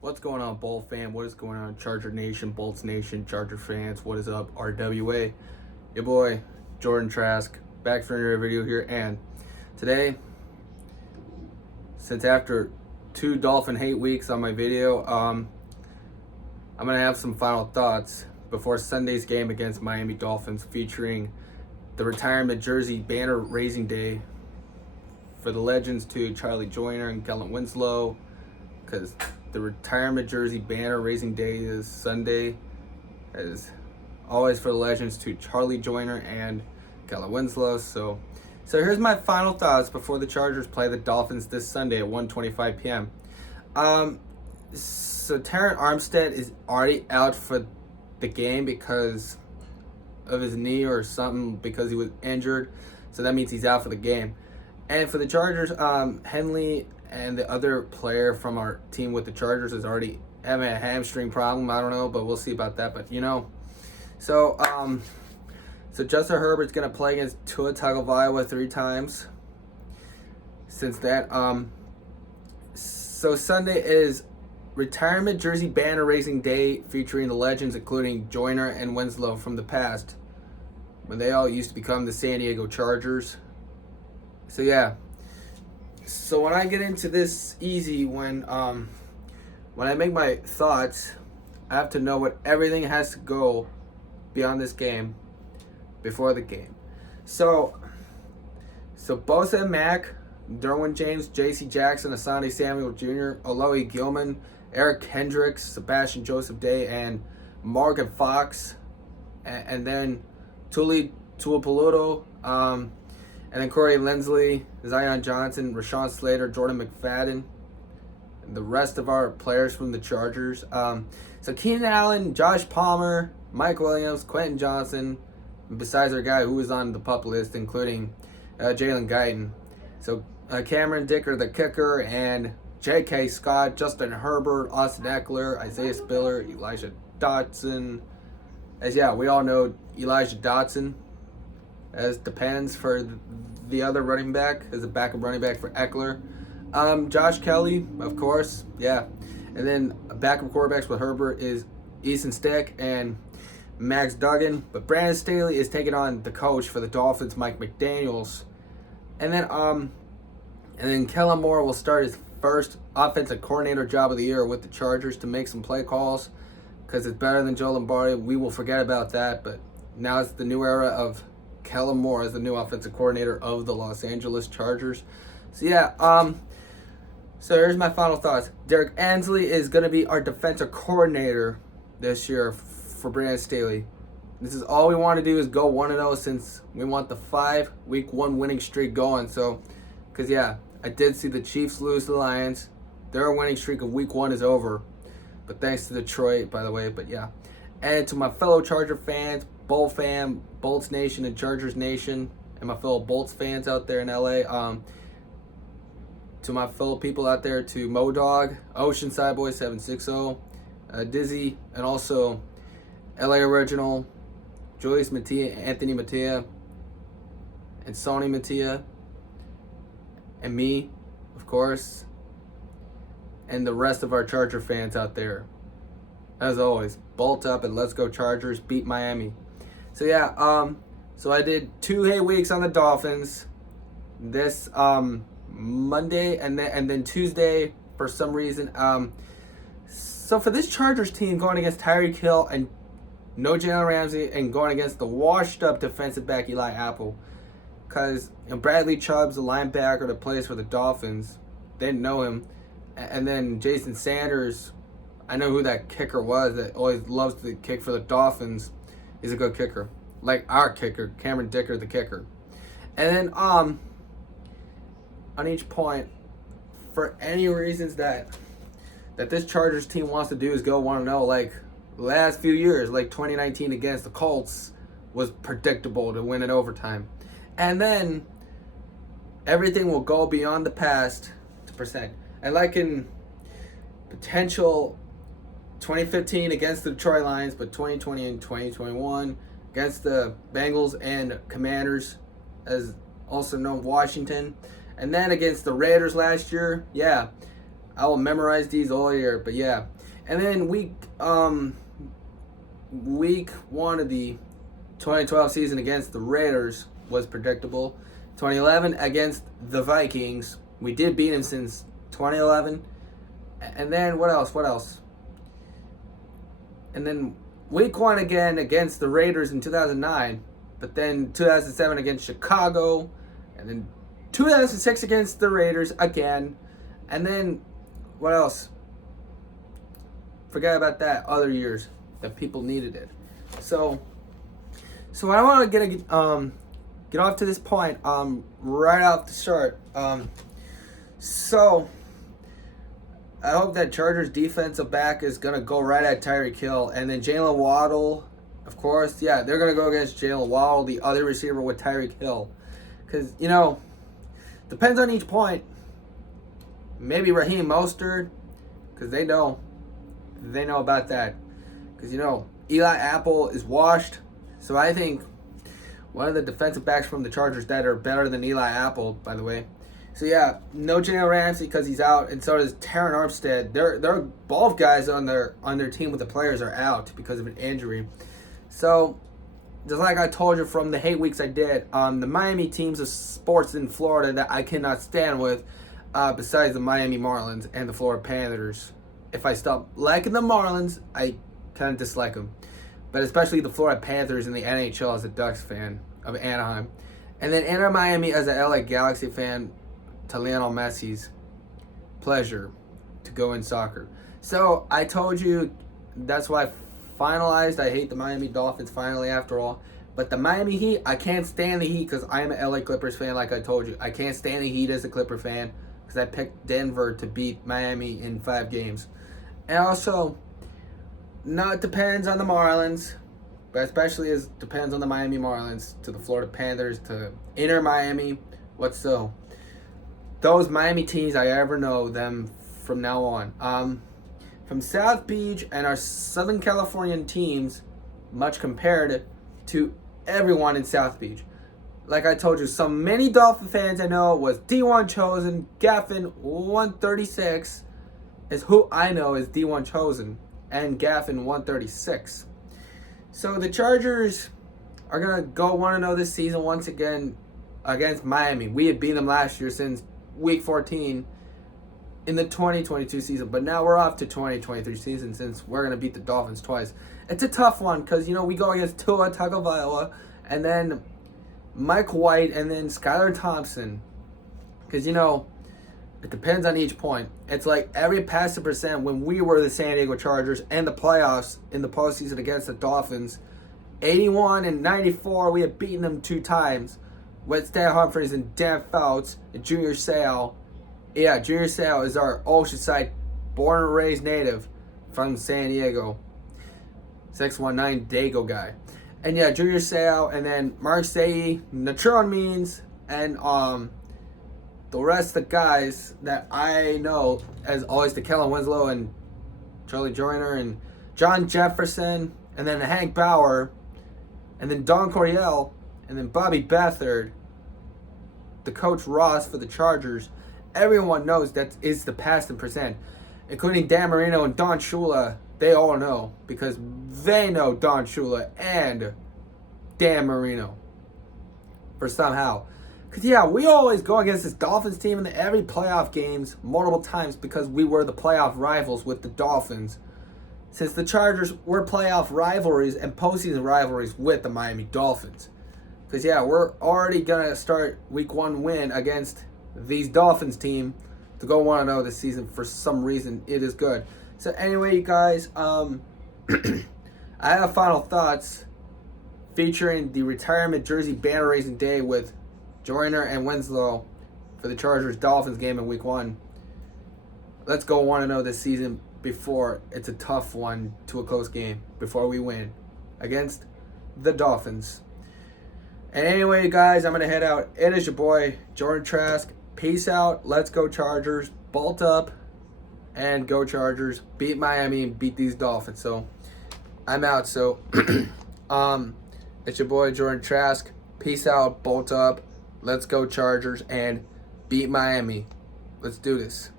What's going on, Bull fam? What is going on, Charger Nation, Bolts Nation, Charger fans? What is up, RWA? Your boy, Jordan Trask, back for another video here. And today, since after 2 Dolphin hate weeks on my video, I'm going to have some final thoughts before Sunday's game against Miami Dolphins, featuring the retirement jersey banner raising day for the legends to Charlie Joyner and Kellen Winslow, because the retirement jersey banner raising day is Sunday, as always, for the legends to Charlie Joyner and Kellen Winslow. So here's my final thoughts before the Chargers play the Dolphins this Sunday at 1:25 p.m. So Terran Armstead is already out for the game because of his knee or something, because he was injured. So that means he's out for the game. And for the Chargers, Henley and the other player from our team with the Chargers is already having a hamstring problem. I don't know, but we'll see about that. But so Justin Herbert's gonna play against Tua Tagovailoa 3 times since that. So Sunday is retirement jersey banner raising day, featuring the legends including Joyner and Winslow from the past, when they all used to become the San Diego Chargers. So yeah. So when I get into this when I make my thoughts, I have to know what everything has to go beyond this game before the game. So Bosa and Mack, Derwin James, J.C. Jackson, Asante Samuel Jr., Alohi Gilman, Eric Kendricks, Sebastian Joseph Day, and Morgan Fox, and then Tuli Tuipulotu, and then Corey Linsley, Zion Johnson, Rashawn Slater, Jordan McFadden, and the rest of our players from the Chargers. So Keenan Allen, Josh Palmer, Mike Williams, Quentin Johnson, besides our guy who was on the PUP list, including Jalen Guyton. So Cameron Dicker, the kicker, and J.K. Scott, Justin Herbert, Austin Eckler, Isaiah Spiller, Elijah Dotson. We all know Elijah Dotson as depends for the other running back, as a backup running back for Eckler. Josh Kelly, of course, yeah. And then backup quarterbacks with Herbert is Easton Stick and Max Duggan. But Brandon Staley is taking on the coach for the Dolphins, Mike McDaniels. And then Kellen Moore will start his first offensive coordinator job of the year with the Chargers to make some play calls, because it's better than Joe Lombardi. We will forget about that, but now it's the new era of Kellen Moore as the new offensive coordinator of the Los Angeles Chargers. So here's my final thoughts. Derek Ansley is going to be our defensive coordinator this year for Brandon Staley. This is all we want to do, is go 1-0, since we want the 5-week 1 winning streak going. So, because I did see the Chiefs lose to the Lions. Their winning streak of week 1 is over. But thanks to Detroit, by the way. But yeah. And to my fellow Charger fans, Bull fam, Bolts Nation, and Chargers Nation, and my fellow Bolts fans out there in LA, to my fellow people out there, to Modog, Oceanside Boy 760, Dizzy, and also LA Original, Julius Mattia, Anthony Mattia, and Sony Mattia, and me, of course, and the rest of our Charger fans out there. As always, bolt up and let's go Chargers, beat Miami. So I did 2 hate weeks on the Dolphins this Monday and then Tuesday for some reason. So for this Chargers team, going against Tyreek Hill and no Jalen Ramsey, and going against the washed up defensive back Eli Apple, because Bradley Chubb's the linebacker that plays for the Dolphins, didn't know him, and then Jason Sanders, I know who that kicker was that always loves to kick for the Dolphins. He's a good kicker, like our kicker, Cameron Dicker, the kicker. And then on each point, for any reasons that this Chargers team wants to do, is go 1-0, like the last few years, like 2019 against the Colts was predictable to win in overtime. And then everything will go beyond the past to percent. And like in potential 2015 against the Detroit Lions, but 2020 and 2021 against the Bengals and Commanders, as also known Washington, and then against the Raiders last year. I will memorize these all year. But yeah, and then week one of the 2012 season against the Raiders was predictable. 2011 against the Vikings, we did beat them since 2011. And then what else? What else? And then week one again against the Raiders in 2009, but then 2007 against Chicago, and then 2006 against the Raiders again, and then what else? Forget about that. Other years that people needed it. So I want to get off to this point right off the start. So I hope that Chargers defensive back is going to go right at Tyreek Hill. And then Jalen Waddle, of course, yeah, they're going to go against Jalen Waddle, the other receiver with Tyreek Hill. Because, depends on each point. Maybe Raheem Mostert, because they know about that. Because, Eli Apple is washed. So I think one of the defensive backs from the Chargers that are better than Eli Apple, by the way. So yeah, no Jalen Ramsey because he's out, and so does Terran Armstead. They're both guys on their team with the players are out because of an injury. So just like I told you from the hate weeks I did, the Miami teams of sports in Florida that I cannot stand with, besides the Miami Marlins and the Florida Panthers. If I stop liking the Marlins, I kind of dislike them. But especially the Florida Panthers in the NHL as a Ducks fan of Anaheim. And then Inter Miami as a LA Galaxy fan, to Lionel Messi's pleasure to go in soccer. So I told you that's why I finalized. I hate the Miami Dolphins finally after all. But the Miami Heat, I can't stand the Heat because I am an LA Clippers fan like I told you. I can't stand the Heat as a Clipper fan because I picked Denver to beat Miami in 5 games. And also, no, it depends on the Marlins, but especially it depends on the Miami Marlins to the Florida Panthers to Inter Miami. What so? Those Miami teams, I ever know them from now on. From South Beach and our Southern Californian teams, much compared to everyone in South Beach. Like I told you, so many Dolphin fans I know was D1 Chosen, Gaffin 136 is who I know is D1 Chosen, and Gaffin 136. So the Chargers are going to go 1-0 this season once again against Miami. We had beat them last year since Week 14 in the 2022 season, but now we're off to 2023 season since we're going to beat the Dolphins twice. It's a tough one because, we go against Tua Tagovailoa and then Mike White and then Skylar Thompson because, it depends on each point. It's like every pass to percent when we were the San Diego Chargers and the playoffs in the postseason against the Dolphins. 81 and 94, we had beaten them 2 times. With Stan Humphries and Dan Fouts and Junior Seau. Yeah, Junior Seau is our Oceanside born and raised native from San Diego. 619 Dago guy. And yeah, Junior Seau and then Mark Sayi, Natron Means, and the rest of the guys that I know as always the Kellen Winslow and Charlie Joyner and John Jefferson and then Hank Bauer and then Don Coryell and then Bobby Beathard, the coach Ross for the Chargers. Everyone knows that is the past and present, including Dan Marino and Don Shula. They all know because they know Don Shula and Dan Marino for somehow. Because, yeah, we always go against this Dolphins team in every playoff games multiple times because we were the playoff rivals with the Dolphins. Since the Chargers were playoff rivalries and postseason rivalries with the Miami Dolphins. Because, yeah, we're already going to start week 1 win against these Dolphins team to go 1-0 this season. For some reason, it is good. So, anyway, you guys, I have final thoughts featuring the retirement jersey banner raising day with Joyner and Winslow for the Chargers-Dolphins game in week 1. Let's go 1-0 this season before it's a tough one to a close game, before we win against the Dolphins. And anyway, you guys, I'm going to head out. It is your boy, Jordan Trask. Peace out. Let's go Chargers. Bolt up and go Chargers. Beat Miami and beat these Dolphins. So, I'm out. So, it's your boy, Jordan Trask. Peace out. Bolt up. Let's go Chargers and beat Miami. Let's do this.